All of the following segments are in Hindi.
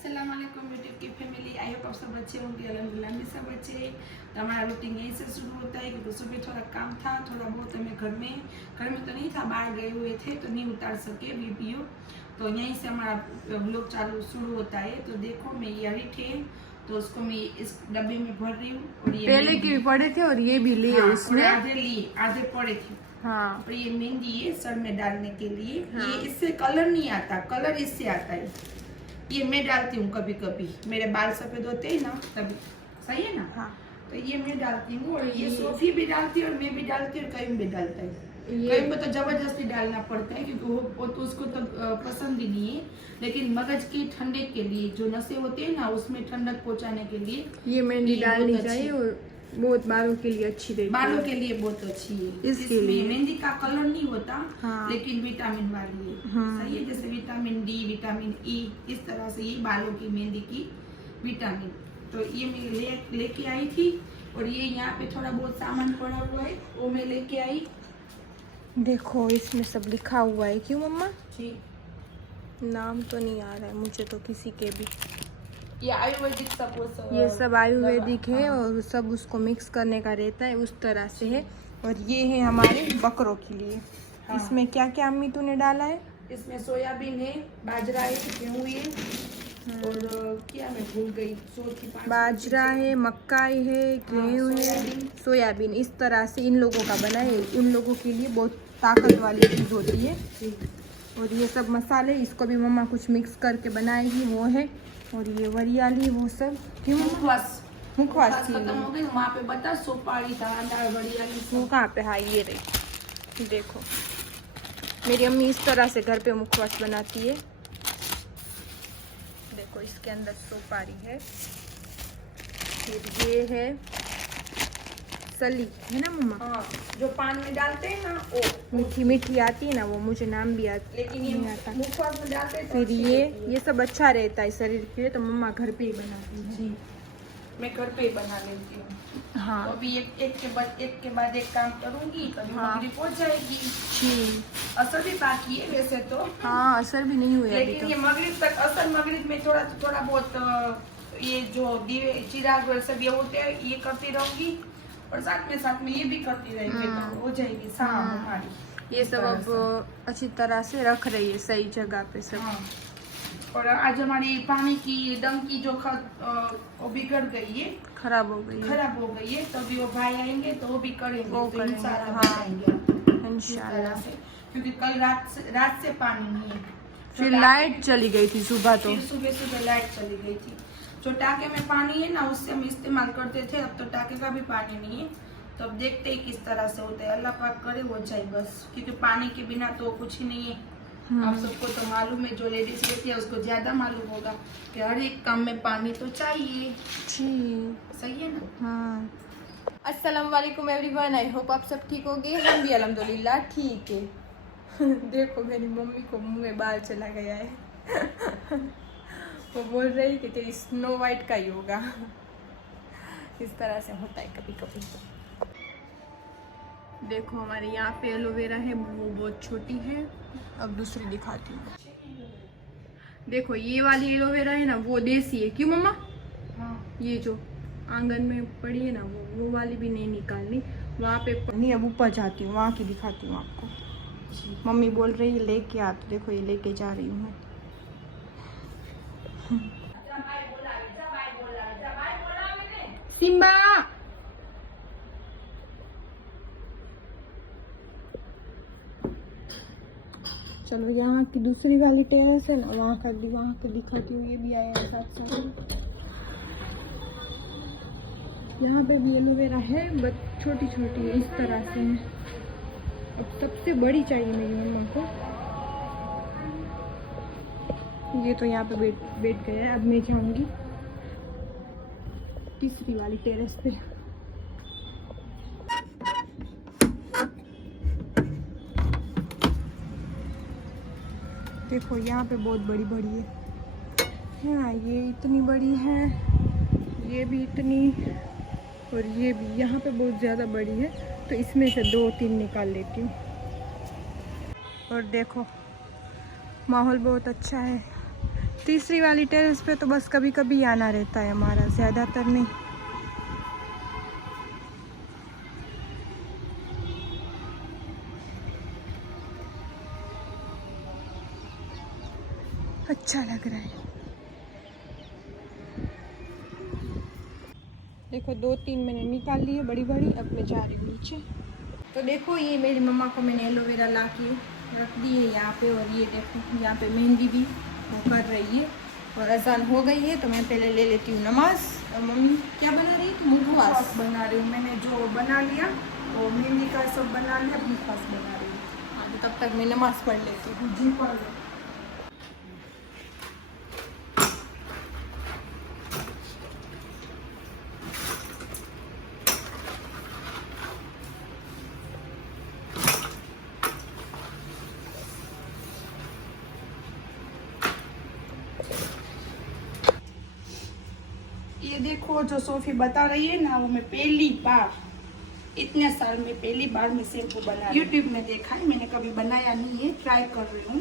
अस्सलाम वालेकुम यूट्यूब की फैमिली। आई होप आप सब अच्छे होंगे। अल्हम्दुलिल्लाह भी सब अच्छे। तो हमारा रूटीन यहीं से शुरू होता है क्योंकि सुबह थोड़ा काम था, थोड़ा बहुत हमें घर में तो नहीं था, बाहर गए हुए थे तो नहीं उतार सके वीडियो, तो यहीं से हमारा व्लॉग शुरू होता है। तो देखो मैं ये हरी थे तो उसको मैं इस डब्बे में भर रही हूँ और ये पहले के भी पड़े थे और ये भी लिए उसने आधे पड़े थे। हाँ। और ये मेहंदी है सर में डालने के लिए। हाँ। ये इससे कलर नहीं आता, कलर इससे आता है। ये मैं डालती हूँ कभी कभी, मेरे बाल सफेद होते हैं ना तभी। सही है ना? हाँ। तो ये मैं डालती हूँ और ये सोफी भी डालती है और मैं भी डालती हूँ और कहीं भी डालता है। कहीं पे तो जबरदस्ती डालना पड़ता है क्योंकि वो तो उसको तो पसंद ही नहीं है, लेकिन मगज की ठंडक के लिए जो नसें होती है ना उसमें ठंडक पहुँचाने के लिए ये मेहंदी डालनी चाहिए और बहुत बालों के लिए अच्छी रहती है। बालों के लिए बहुत अच्छी है। इसमें मेहंदी का कलर नहीं होता। हाँ। लेकिन विटामिन वाली है। हाँ। सही है, जैसे विटामिन डी, विटामिन ई, इस तरह से ये बालों की मेहंदी की विटामिन। तो ये मैं लेके आई थी और ये यहाँ पे थोड़ा बहुत सामान पड़ा हुआ है वो मैं लेके आई। देखो इसमें सब लिखा हुआ है। क्यों मम्मा? जी नाम तो नहीं आ रहा है मुझे तो किसी के भी। ये आयुर्वेदिक सब ये सब आयुर्वेदिक है। हाँ। और सब उसको मिक्स करने का रहता है, उस तरह से है। और ये है हमारे बकरों के लिए। हाँ। इसमें क्या क्या अम्मी तूने डाला है? इसमें सोयाबीन है, बाजरा है, गेहूँ है और क्या मैं भूल गई, बाजरा है, मक्काई है, गेहूँ है, सोयाबीन। इस तरह से इन लोगों का बना है। उन लोगों के लिए बहुत ताकत वाली चीज़ होती है। और ये सब मसाले इसको भी मम्मा कुछ मिक्स करके बनाएगी, वो है। और ये वरियाली वो सब क्यों मुखवास खत्म हो गई वहाँ पे, बता सुपारी दाल वरियाली वो कहाँ पे? हाँ ये रही। देखो मेरी अम्मी इस तरह से घर पे मुखवास बनाती है। देखो इसके अंदर सुपारी है, फिर ये है सली है ना मम्मा? हाँ, जो पान में डालते हैं ना वो मीठी मीठी आती है ना, वो मुझे नाम भी आता लेकिन ये नहीं आता। मुखवास में डालते हैं। फिर ये सब अच्छा रहता है शरीर के लिए, तो मम्मा घर पे ही बनाती है। जी मैं घर पे ही बना लेती हूँ। हाँ। तो अभी एक के बाद एक काम करूँगी, कभी मगरिब हो जाएगी। जी असर भी बाकी है वैसे तो। हाँ असर भी नहीं हुआ लेकिन ये मगरिब तक असर, मगरिब में थोड़ा बहुत ये जो दीवे चिराग और सब ये होते हैं ये करती रहूंगी और साथ में ये भी करती रहेंगे तो हो जाएगी शाम हमारी। ये सब अब अच्छी तरह से रख रही है सही जगह पे सब। हाँ। और आज हमारी पानी की डंकी जो वो बिगड़ गई है, खराब हो गई है। तो अभी वो भाई आएंगे तो वो भी करेंगे, तो इंशाल्लाह से, क्योंकि कल रात से पानी नहीं है। फिर लाइट चली गई थी सुबह, तो सुबह लाइट चली गई थी। जो टाके में पानी है ना उससे हम इस्तेमाल करते थे, अब तो टाके का भी पानी नहीं है। तो अब देखते हैं किस तरह से होता है, अल्लाह पाक करे हो जाए बस, क्योंकि पानी के बिना तो कुछ ही नहीं है। आप सबको तो मालूम है, जो लेडीज रहती है उसको ज्यादा मालूम होगा कि हर एक काम में पानी तो चाहिए। सही है ना? हाँ। अस्सलाम वालेकुम एवरीवन, आई होप आप सब ठीक होंगे। हम भी अल्हम्दुलिल्लाह ठीक है। देखो मेरी मम्मी को मुंह में बाल चला गया है। वो बोल रही कि तेरी स्नो वाइट का ही होगा। इस तरह से होता है कभी कभी। देखो हमारे यहाँ पे एलोवेरा है, वो बहुत छोटी है। अब दूसरी दिखाती हूँ। देखो ये वाली एलोवेरा है ना, वो देसी है। क्यों मम्मा? हाँ। ये जो आंगन में पड़ी है ना, वो वाली भी नहीं निकालनी, वहाँ पे नहीं। अब ऊपर जाती हूँ, वहाँ की दिखाती हूँ आपको। मम्मी बोल रही है लेके आ, तो देखो ये लेके जा रही हूँ मैं। सिम्बा चलो, यहाँ की दूसरी वाली टेरेस है ना, वहाँ का दिखाती हूँ। ये भी आया है साथ साथ। यहाँ पे भी एलोवेरा है बट छोटी छोटी है, इस तरह से है। अब सबसे बड़ी चाहिए मेरी मम्मा को। ये तो यहाँ पे बैठ गया है। अब मैं जाऊँगी तीसरी वाली टेरेस पे। देखो यहाँ पे बहुत बड़ी बड़ी है। हाँ ये इतनी बड़ी है, ये भी इतनी, और ये भी यहाँ पे बहुत ज़्यादा बड़ी है। तो इसमें से 2-3 निकाल लेती हूँ। और देखो माहौल बहुत अच्छा है। तीसरी वाली टेरेस पे तो बस कभी कभी आना रहता है हमारा, ज़्यादातर नहीं। अच्छा लग रहा है। देखो 2-3 मैंने निकाल ली है बड़ी बड़ी, अब मैं जा रही हूँ नीचे। तो देखो ये मेरी मम्मा को मैंने एलोवेरा ला के रख दी है यहाँ पे, और ये देखो यहाँ पे मेहंदी भी वो कर रही है, और अजान हो गई है तो मैं पहले ले लेती हूँ नमाज। और मम्मी क्या बना रही है? मुखवास बना रही हूँ। मैंने जो बना लिया वो मेहंदी का सब बना लिया, मुखवास बना रही हूँ। हाँ, तो तब तक मैं नमाज पढ़ लेती हूँ। जी पढ़ लो। ये देखो जो सोफी बता रही है ना, वो मैं पहली बार इतने साल में पहली बार मैं शैम्पू बना यूट्यूब में देखा है, मैंने कभी बनाया नहीं है, ट्राई कर रही हूँ।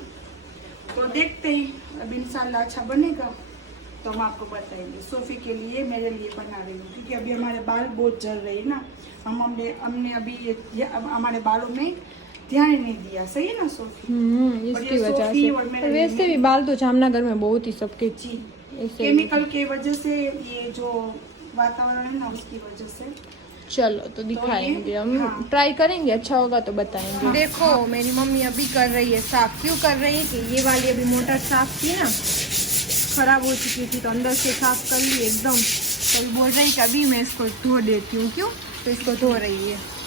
तो देखते हैं, अब इंशाल्लाह अच्छा बनेगा तो हम आपको बताएंगे। सोफी के लिए मेरे लिए बना रही हूँ, क्योंकि अभी हमारे बाल बहुत जल रहे हैं ना। हमने अभी अब हमारे बालों में ध्यान नहीं दिया, सही है ना सोफी? इसकी वजह से। और वैसे भी बाल तो जामनगर में बहुत ही सबके जी केमिकल की वजह से, ये जो वातावरण है ना उसकी वजह से। चलो तो दिखाएंगे हम, ट्राई करेंगे, अच्छा होगा तो बताएंगे। देखो मेरी मम्मी अभी कर रही है साफ। क्यों कर रही है कि ये वाली अभी मोटर साफ थी ना, खराब हो चुकी थी, तो अंदर से साफ कर ली एकदम। तो अभी बोल रही कि अभी मैं इसको धो देती हूँ। क्यों? तो इसको धो रही है।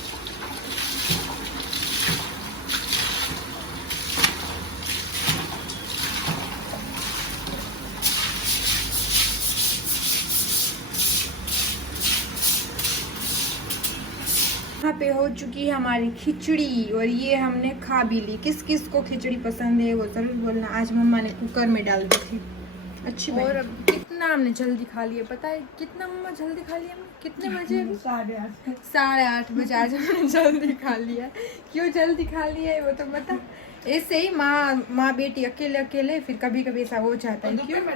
यहाँ पे हो चुकी है हमारी खिचड़ी, और ये हमने खा भी ली। किस किस को खिचड़ी पसंद है वो जरूर बोलना। आज मम्मा ने कुकर में डाल दी थी, अच्छी। और अब कितना हमने जल्दी खा लिया, पता है कितना मम्मा जल्दी खा लिया? कितने बजे? 8:30 बजे आज हमने जल्दी खा लिया। क्यों जल्दी खा लिया है वो तो बता। ऐसे ही माँ बेटी अकेले अकेले, फिर कभी कभी ऐसा हो जाता है। दोपहर में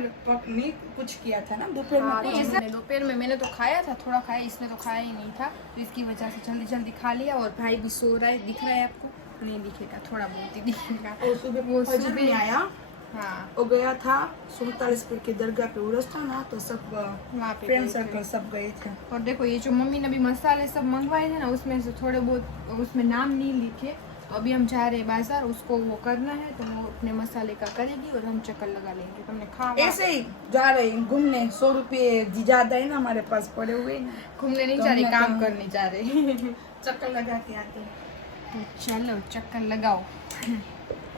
नहीं कुछ किया था ना, दोपहर में दोपहर में मैंने तो खाया था, थोड़ा खाया, इसने तो खाया ही नहीं था, तो इसकी वजह से जल्दी जल्दी खा लिया। और भाई भी सो रहा है, दिख रहा है आपको? नहीं दिखेगा, थोड़ा बहुत ही दिखेगा। वो सुबह आया, हाँ वो गया था 47 के दरगाह पे उर्स था ना, तो सब वहाँ पे फ्रेंड सर्कल सब गए थे। और देखो ये जो मम्मी ने अभी मसाले सब मंगवाए थे ना, उसमें से थोड़े बहुत उसमें नाम नहीं लिखे, तो अभी हम जा रहे हैं बाजार, उसको वो करना है, तो वो अपने मसाले का करेगी और हम चक्कर लगा लेंगे। तो हमने खा ऐसे ही जा रहे हैं घूमने, 100 रुपये ज्यादा है ना हमारे पास पड़े हुए। घूमने नहीं जा रहे, काम करने जा रहे। चक्कर लगा के आते हैं। चलो चक्कर लगाओ।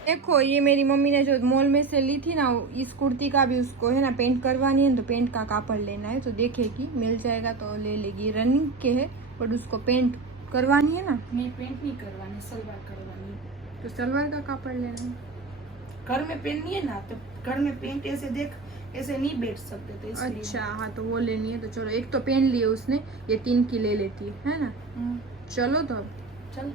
देखो ये मेरी मम्मी ने जो मॉल में से ली थी ना, इस कुर्ती का भी उसको है ना पेंट करवानी है, तो पेंट का कापड़ लेना है, तो देखेगी मिल जाएगा तो ले लेगी। रनिंग के है बट उसको पेंट करवानी है ना। नहीं पेंट नहीं करवानी, सलवार करवानी है। तो सलवार का कापड़ लेना है। घर में पहननी है ना, तो घर में पेंट ऐसे देख ऐसे नहीं बैठ सकते, तो इसलिए। अच्छा हाँ, तो वो लेनी है। तो चलो एक तो पहन लिए उसने, ये 3 की ले लेती है ना। चलो तो अब चल।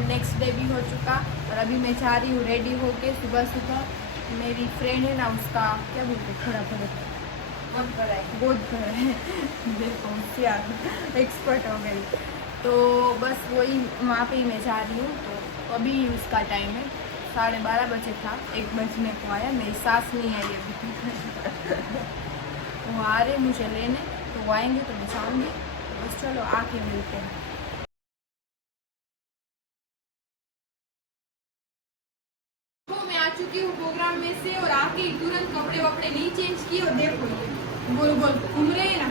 और नेक्स्ट डे भी हो चुका। और अभी मैं जा रही हूँ रेडी होके सुबह सुबह। मेरी फ्रेंड है ना, उसका क्या बोलते थोड़ा बहुत बड़ा है देखो यार एक्सपर्ट हो गई। तो बस वही वहाँ पे ही मैं जा रही हूँ। तो अभी उसका टाइम है 12:30 बजे था, 1 बजने को आया। मेरी सास नहीं आई अभी वो आ रहे मुझे लेने, तो वो आएंगे तो मैं जाऊँगी। बस चलो आके मिलते हैं। तो मैं आ चुकी हूँ प्रोग्राम में से और आके तुरंत कपड़े वपड़े नहीं चेंज किए। और देखो ये गोल गोल घूम रहे हैं ना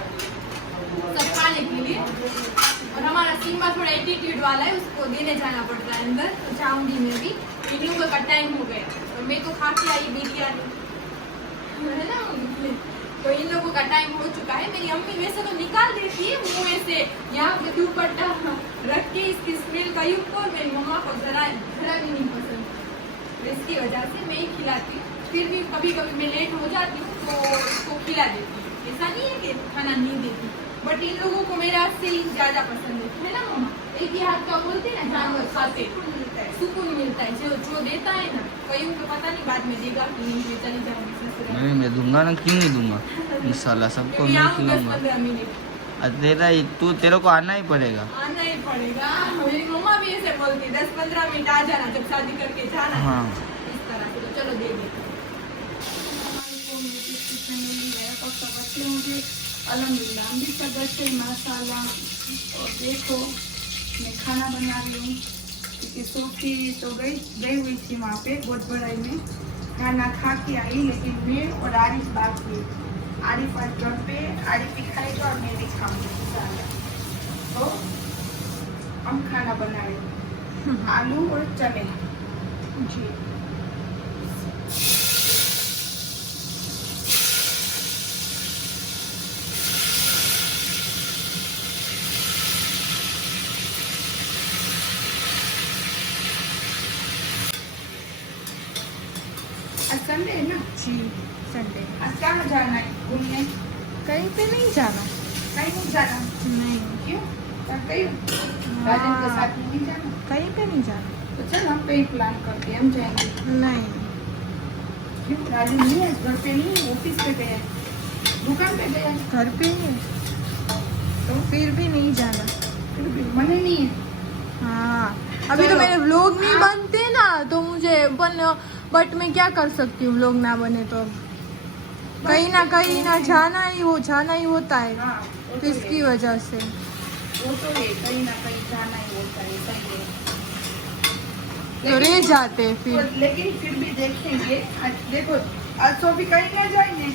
सब खाने के लिए। और हमारा सिम्बा थोड़ा एटीट्यूड वाला है, उसको देने जाना पड़ता है अंदर। तो जाऊंगी मैं भी, इन लोगों का टाइम हो गया और मैं तो खा के आई बिरयानी है ना। तो इन लोगों का टाइम हो चुका है। मेरी अम्मी वैसे तो निकाल देती है मुँह से यहाँ पे दुपट्टा रख के इसकी स्मेल का युक्त। और मेरी मम्मा को जरा भी नहीं पसंद, इसकी वजह से मैं ही खिलाती हूँ। फिर भी कभी कभी मैं लेट हो जाती हूँ तो उसको खिला देती हूँ। ऐसा नहीं है कि खाना नहीं देती, बट इन लोगों को मेरे हाथ से ही ज़्यादा पसंद है ना मम्मा। एक ही हाथ का बोलते हैं ना, जानवर खाते सुकून मिलता है। जो देता है ना, कईयों को पता नहीं बाद में देगा कि नहीं, मैं चली जाऊँगी ससुराल। नहीं मैं दूंगा ना, क्यों नहीं दूंगा, इंशाल्लाह सबको मैं खिलाऊंगा। 10-15 मिनट तेरे को आना ही पड़ेगा। आना ही पड़ेगा। मेरी मम्मा भी ऐसे बोलती 10-15 मिनट आ जाना जब शादी करके जाना। हाँ इस तरह से। तो चलो दे देते मुझे अल्हम्दुलिल्लाह हम भी सब बच्चे माशाल्लाह। और देखो मैं खाना बना रही हूँ क्योंकि सोफी तो गई हुई थी वहाँ पे बहुत बड़ाई में, खाना खा के आई। लेकिन मैं और आरिफ बाकी, आरिफ आज घर पे, आरिफ भी खाएगा और मैं भी खाऊंगी। तो हम खाना बना रहे हैं आलू और चने जी। आज संडे है ना जी संडे। आज कहाँ जाना है घूमने? कहीं पे नहीं जाना। कहीं नहीं जाना? नहीं, क्यों? कहीं राजन के साथ में नहीं जाना? कहीं पे नहीं जाना। तो चल हम कहीं प्लान करके हम जाएंगे। नहीं, क्यों? राजन नहीं है, घर पे नहीं है, ऑफिस पे गया है, दुकान पे गया है। घर पे ही है तो फिर भी नहीं जाना। फिर भी मन नहीं है। हाँ अभी तो चलो। मेरे व्लॉग नहीं बनते ना, तो मुझे बट मैं क्या कर सकती हूँ, व्लॉग ना बने तो कहीं ना जाना ही होता है। हाँ, वो तो तो इसकी है। वजह से वो तो है, कहीं ना कहीं जाना ही होता है, सही है। तो रह जाते हैं फिर। लेकिन फिर भी देखेंगे। आज देखो आज सोफी कहीं ना जाएंगे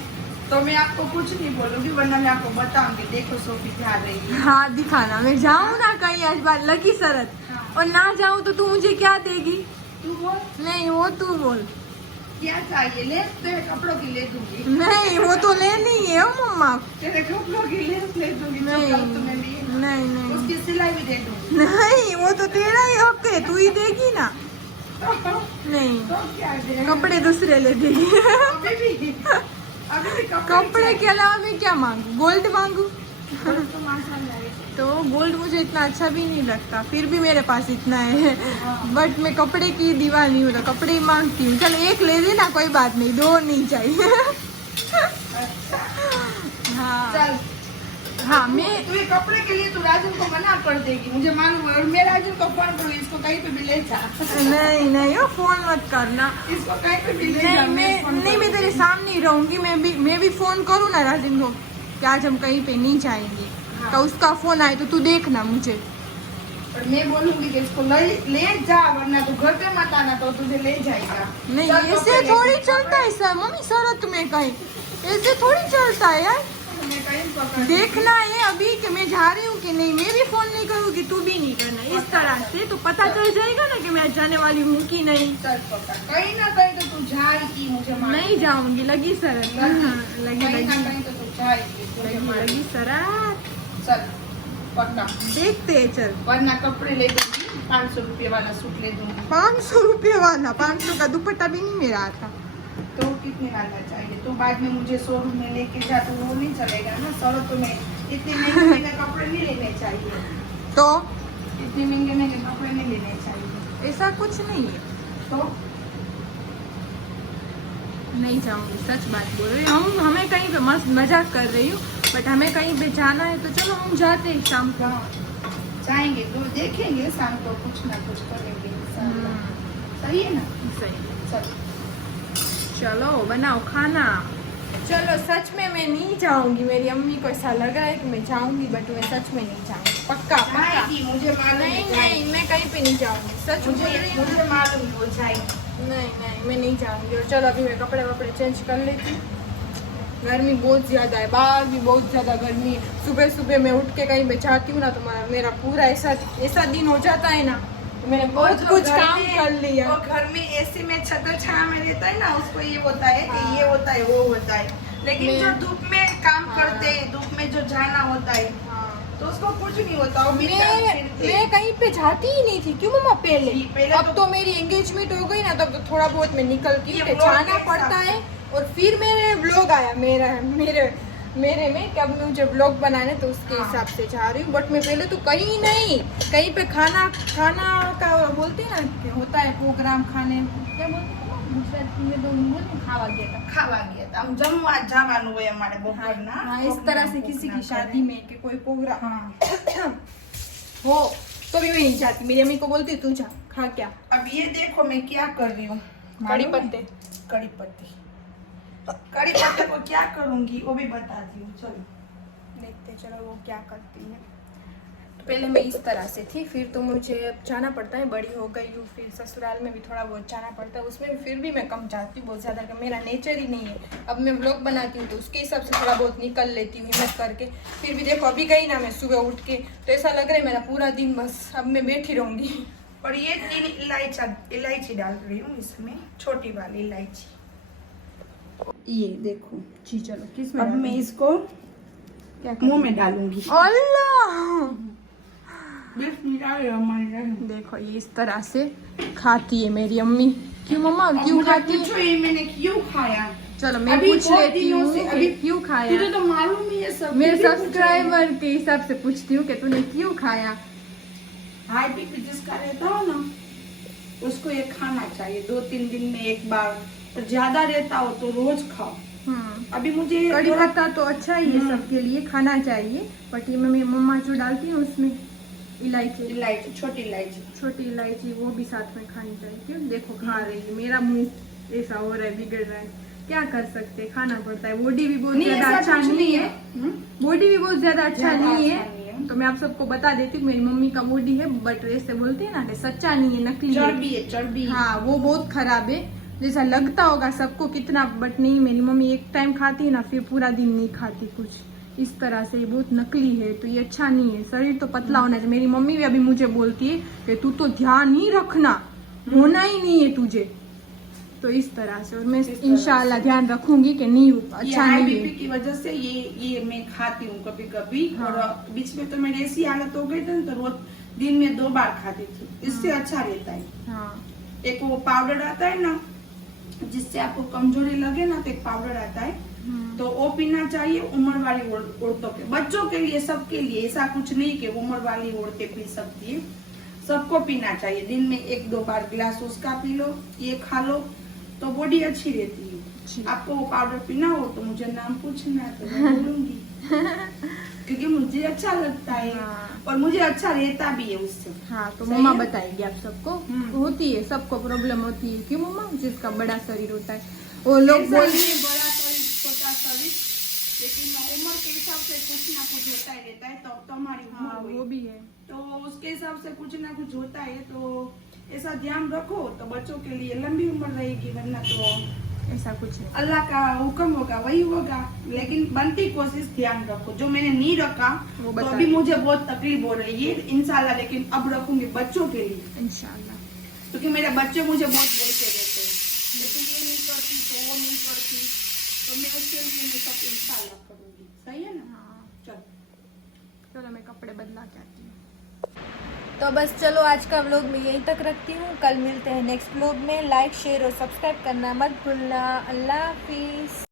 तो मैं आपको कुछ नहीं बोलूंगी, वरना मैं आपको बताऊंगी। देखो सोफी जा रही है। हाँ दिखाना, मैं जाऊँ ना कहीं आज बार लगी शरत हाँ। और ना जाऊँ तो तू मुझे क्या देगी? तू बोल नहीं वो तू बोल। क्या चाहिए? ले तेरे कपड़ों की ले दूंगी। नहीं वो तो लेनी है मम्मा। तेरे कपड़ों की ले दूंगी। जो नहीं कल तुम्हें लिए ना, नहीं उसकी सिलाई भी दे दूंगी। नहीं वो तो तेरा ही हक है, तू ही देगी ना। नहीं तो क्या दे? कपड़े दूसरे ले देगी। अभी भी कपड़े के अलावा मैं क्या मांगू? गोल्ड मांगू? तो माशाल्लाह है। तो गोल्ड मुझे इतना अच्छा भी नहीं लगता, फिर भी मेरे पास इतना है। बट मैं कपड़े की दीवार नहीं होता, कपड़े ही मांगती हूँ। चल एक ले देना, कोई बात नहीं, 2 नहीं चाहिए। हाँ चल हाँ मैं तू ये कपड़े के लिए तू राजन को मना कर देगी, मुझे मालूम है। और मैं राजन को फोन करूँ, इसको कहीं पे भी ले जा। नहीं वो फोन मत करना। इसको कहीं पे भी ले जा। नहीं मैं तेरे सामने ही रहूंगी। मैं भी फोन करूँ ना राजन को कि आज हम कहीं पे नहीं जाएंगे। हाँ। तो उसका फोन आए तो तू देखना मुझे। और मैं बोलूंगी कि इसको ले जा, वरना तू घर पे मत आना, तो तुझे ले जाएगा। नहीं चल ऐसे कपड़े थोड़ी लेके चलता है सर मम्मी, शरत में कहीं ऐसे थोड़ी चलता है यार। मैं कहीं पकड़ देखना है अभी कि मैं जा रही हूँ कि नहीं। मैं भी फोन नहीं करूँगी, तू भी नहीं करना। इस तरह से तो पता चल जाएगा ना कि मैं जाने वाली हूँ कि नहीं। चल पकड़, कहीं ना कहीं तो तू जाएगी, मुझे मालूम। नहीं जाऊंगी, लगी शरत। लगी कहीं ना लगी कहीं तो तू जाएगी, मुझे मालूम। लगी शरत। चल पक्का, देखते हैं चल। वरना कपड़े ले दूंगी, 500 रुपये वाला सूट ले दूंगी। 500 रुपये वाला? 500 का दुपट्टा भी नहीं मेरा आता। तो कितने वाला चाहिए? तो बाद में मुझे शोरूम में लेके जा, तो वो नहीं चलेगा ना। चलो तुम्हें इतने महंगे महंगे कपड़े नहीं लेने चाहिए। तो इतने महंगे महंगे कपड़े नहीं लेने चाहिए। ऐसा कुछ नहीं है। तो नहीं जाऊंगी, सच बात बोल रही हूँ। हमें कहीं पे मस्त मजाक कर रही हूँ, बट हमें कहीं पे जाना है तो चलो हम जाते हैं शाम को। जाएंगे तो देखेंगे, शाम को कुछ ना कुछ करेंगे इंशाल्लाह। सही है ना? सही। चलो चलो बनाओ खाना। चलो सच में मैं नहीं जाऊंगी, मेरी अम्मी को ऐसा लग रहा है कि मैं जाऊंगी, बट मैं सच में नहीं जाऊंगी, पक्का पक्का। जाएगी, मुझे मालूम है नहीं जाएगी। नहीं, मैं कहीं पे नहीं जाऊंगी, सच बोल रही हूँ। मुझे मालूम है वो जाएगी। नहीं नहीं, मैं नहीं जाऊंगी। और चलो अभी मैं कपड़े वपड़े चेंज कर लेती हूँ। गर्मी बहुत ज़्यादा है, बाहर भी बहुत ज़्यादा गर्मी है। सुबह सुबह मैं उठ के कहीं पे जाती हूँ ना तो मेरा पूरा ऐसा दिन हो जाता है ना, तो मैंने बहुत कुछ काम कर लिया। और घर में एसी में छतर छाया में रहता है ना, उसको ये होता है कि ये होता है वो होता है, लेकिन जो धूप में काम करते हैं, धूप में जो जाना होता है तो उसको कुछ नहीं होता। वो मैं कहीं पे जाती ही नहीं थी, क्यों मम्मा? पहले अब तो मेरी एंगेजमेंट हो गई ना, तब तो थोड़ा बहुत मैं निकलती हूँ, जाना पड़ता है। और फिर मेरे व्लॉग आया मेरे में कि अब मुझे व्लॉग बनाने, तो उसके हिसाब से जा रही हूँ। बट मैं पहले तो कहीं नहीं, कहीं पे खाना का बोलते हैं ना कि होता है प्रोग्राम, खाने क्या बोलते हैं ગુજરાતી में, तो बोलते खावा गया था हम जम्मू आज जवान हुए हमारे बपौर ना। हाँ, इस तरह से किसी की शादी में कि कोई प्रोग्राम हो तो भी मैं नहीं जाती। मेरी अम्मी को बोलती तू जा खा क्या। अब ये देखो मैं क्या कर रही हूँ, कड़ी पत्ते कड़ी पत्ते को क्या करूंगी वो भी बताती हूँ। चलो देखते चलो वो क्या करती है। तो पहले मैं इस तरह से थी, फिर तो मुझे अब जाना पड़ता है, बड़ी हो गई हूँ, फिर ससुराल में भी थोड़ा बहुत जाना पड़ता है, उसमें भी फिर भी मैं कम जाती हूँ बहुत ज़्यादा, का मेरा नेचर ही नहीं है। अब मैं व्लॉग बनाती हूँ तो उसके हिसाब से थोड़ा बहुत निकल लेती हूँ हिम्मत करके। फिर भी देखो अभी गई ना मैं सुबह उठ के, तो ऐसा लग रहा है मेरा पूरा दिन बस अब मैं बैठी रहूँगी। और ये 3 इलायची डाल रही हूँ इसमें, छोटी वाली इलायची। ये देखो जी चलो किस अब मैं इसको मुंह में डालूंगी। अल्लाह बिस्मिल्लाहिर्रहमानिर्रहीम। देखो ये इस तरह से खाती है मेरी अम्मी। क्यों मम्मा क्यों खाती है? पूछो ये मैंने क्यों खाया। चलो मैं पूछ लेती हूँ कि क्यों खाया। तुझे तो मालूम ही है सब। मेरे सब्सक्राइबर के हिसाब से पूछती हूँ कि तूने क्यों खाया। हाई बीपी जिसका रहता हो ना उसको ये खाना चाहिए 2-3 दिन में एक बार, और ज्यादा रहता हो तो रोज खाओ। अभी मुझे कड़ी पत्ता तो अच्छा ही है सबके लिए, खाना चाहिए। बट ये मैं मम्मा जो डालती हूँ उसमें इलायची, छोटी इलायची वो भी साथ में खानी चाहिए। क्यों देखो खा रही है, मेरा मुंह ऐसा हो रहा है, बिगड़ रहा है, क्या कर सकते हैं, खाना पड़ता है। बॉडी भी बहुत ज्यादा अच्छा नहीं है, बॉडी भी बहुत ज्यादा अच्छा नहीं है। तो मैं आप सबको बता देती हूँ मेरी मम्मी का बॉडी है, बट वैसे बोलते हैं ना कि सच्चा नहीं है, नकली है, चर्बी। हाँ वो बहुत खराब है, जैसा लगता होगा सबको कितना, बट नहीं। मेरी मम्मी एक टाइम खाती है ना फिर पूरा दिन नहीं खाती कुछ, इस तरह से ये बहुत नकली है, तो ये अच्छा नहीं है। शरीर तो पतला होना चाहिए। मेरी मम्मी भी अभी मुझे बोलती है कि तू तो ध्यान ही रखना, होना ही नहीं है तुझे, तो इस तरह से। और मैं इंशाल्लाह ध्यान रखूंगी कि नहीं अच्छा नहीं है। की वजह से ये मैं खाती हूँ कभी कभी। हाँ। और बीच में तो मेरी ऐसी हालत हो गई थी तो रोज दिन में 2 बार खाती थी, इससे अच्छा रहता है। हाँ। एक वो पाउडर आता है ना जिससे आपको कमजोरी लगे ना, तो एक पाउडर आता है तो वो पीना चाहिए उम्र वाली औरतों के, बच्चों के लिए, सबके लिए। ऐसा कुछ नहीं कि उम्र वाली औरतें पी सकती है, सबको पीना चाहिए। दिन में 1-2 बार गिलास उसका पी लो, ये खा लो तो बॉडी अच्छी रहती है। आपको वो पाउडर पीना हो तो मुझे नाम पूछना तो मैं बोलूंगी क्योंकि मुझे अच्छा लगता है। हाँ। और मुझे अच्छा रहता भी है उससे। हाँ तो मम्मा बताएगी आप सबको। होती है, सबको प्रॉब्लम होती है। क्यों मम्मा? जिसका बड़ा शरीर होता है वो लोग बोलते हैं बड़ा शरीर छोटा शरीर, लेकिन उम्र के हिसाब से कुछ ना कुछ होता ही रहता है। तो हमारी उम्र हुई वो भी है, तो उसके हिसाब से कुछ ना कुछ होता है, तो ऐसा ध्यान रखो तो बच्चों के लिए लंबी उम्र रहेगी, वरना तो ऐसा कुछ नहीं। अल्लाह का हुक्म होगा वही होगा। लेकिन बनती कोशिश ध्यान रखो। जो मैंने नहीं रखा तो अभी मुझे बहुत तकलीफ हो रही है इंशाल्लाह, लेकिन अब रखूंगी बच्चों के लिए इंशाल्लाह, क्योंकि मेरे बच्चे मुझे बहुत बोलते रहते हैं कि तू ये नहीं करती तो वो नहीं करती, तो मैं उसके लिए मैं सब इंशाल्लाह करूंगी। सही है ना? हाँ चलो मैं कपड़े बदला के आती हूँ। तो बस चलो आज का व्लॉग मैं यहीं तक रखती हूँ। कल मिलते हैं नेक्स्ट व्लॉग में। लाइक शेयर और सब्सक्राइब करना मत भूलना। अल्लाह हाफिज़।